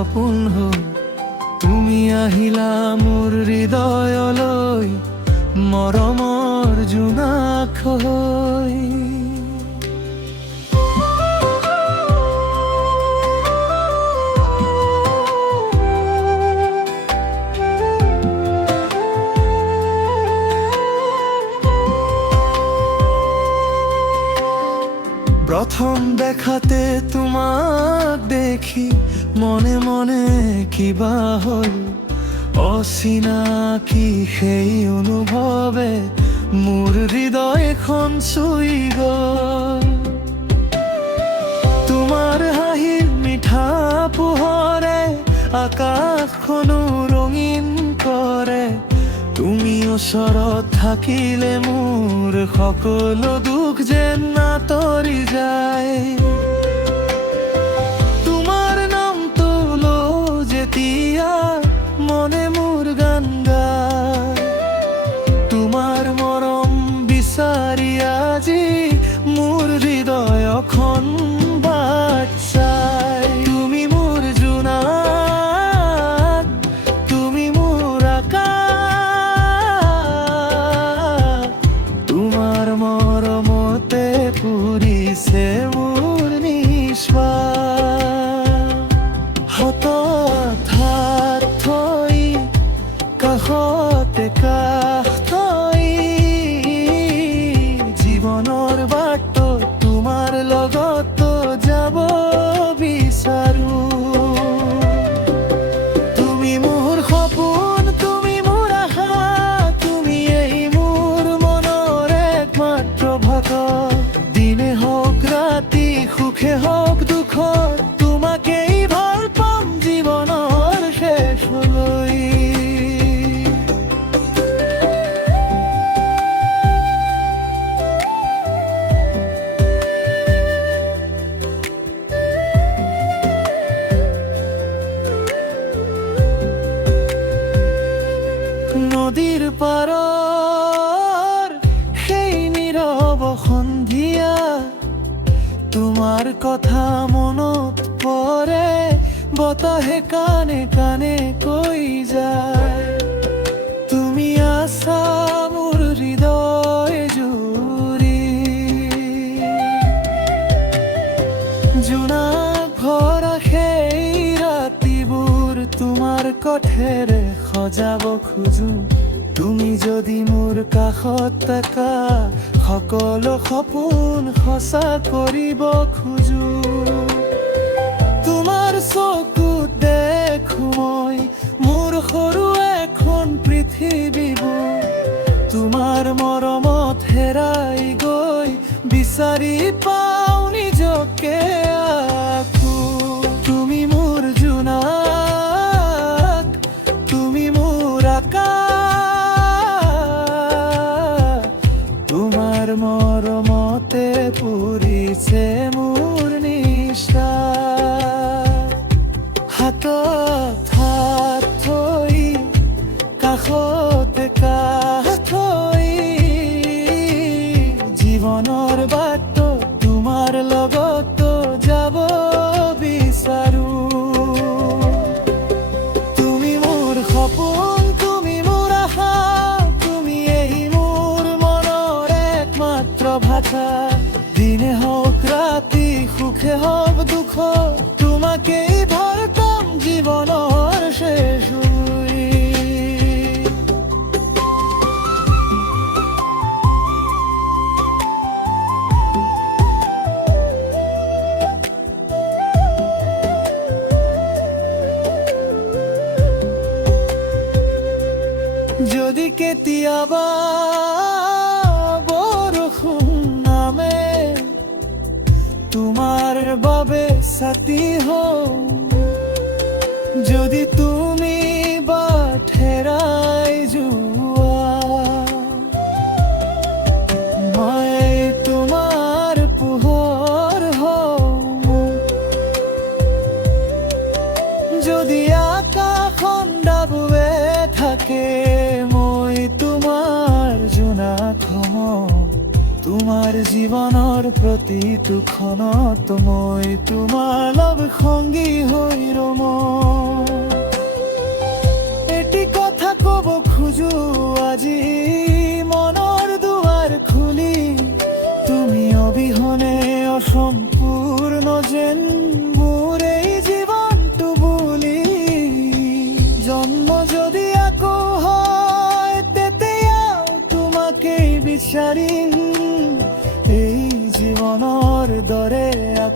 সপোন হৈ তুমি আহিলা মোৰ হৃদয়লৈ মৰমৰ জোনাক হৈ। প্রথম দেখাতে তোমাক দেখি মনে মনে কিবা হল, অচিনাকি সেই অনুভৱে মোৰ হৃদয়খন চুই গল। তোমাৰ হাঁহিৰ মিঠা পোহৰে আকাশখনো ৰঙীন কৰে, তুমি ওচৰত থাকিলে মোৰ সকলো দুখ যেন আঁতৰি যায়। তোমাৰ নামটো লওঁ যেতিয়া মনে মোৰ গান গায়, তোমাৰ মৰম বিচাৰি আজি মোৰ হৃদয়খন বাট চায়। তুমি মোৰ জোনাক, তুমি মোৰ আকাশ, তোমাৰ মৰমতে পুৰিছে মোৰ নিশ্বাস। হাতত হাত থৈ কাষতে কাষ থৈ জীৱনৰ বাটত তোমাৰ লগত যাব বিচাৰো। তুমি মোৰ সপোন, তুমি মোৰ আশা, তুমি এই মোৰ মনৰ একমাত্ৰ ভকত। দিনে হওক ৰাতি, সুখে হওক দুখত, তোমাকেই ভাল পাম জীৱনৰ শেষলৈ। নদীৰ পাৰৰ সেই নীৰৱ সন্ধিয়া, তোমাৰ কথা মনত পৰে, বতাহে কানে কানে কৈ যায়। তুমি আছা মোৰ হৃদয় জুৰি, জোনাক ভৰা সেই ৰাতিবোৰ তোমাৰ কঠেৰে সজাব খোজো। তুমি যদি মোৰ কাষত থাকা সকলো সপোন সঁচা কৰিব খোজো। তোমাৰ চকুত দেখো মই মোৰ সৰু এখন পৃথিৱীবোৰ, তোমাৰ মৰমত হেৰাই গৈ বিচাৰি পাওঁ নিজকে আকৌ। তুমি মোৰ জোনাক, তুমি মোৰ আকাশ, তোমাৰ মৰমতে পুৰিছে মোৰ নিশ্বাস। হাতত হাত থৈ কাষতে কাষ থৈ জীৱনৰ বাটত তোমাৰ লগত যাব বিচাৰো। তুমি মোৰ সপোন, তুমি মোৰ আশা, তুমি এই মোৰ মনৰ একমাত্ৰ ভাষা। দিনে হওক ৰাতি, সুখে হওক দুখ, তোমাকেই ভাল পাম জীৱনৰ শেষ হৈ। যদি কেতিয়াবা বৰষুণ নামে, তোমাৰ বাবে ছাতি হওঁ। যদি তুমি বাট হেৰাই যোৱা, মই তোমাৰ পোহৰ হওঁ। যদি আকাশখন ডাবুৱে থাকে, মই তোমাৰ জোনাক হওঁ। তোমাৰ জীৱনৰ প্ৰতিটো ক্ষণত মই তোমাৰ লগ সংগী হৈ ৰম।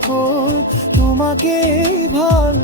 সকল তোমাকে ভাল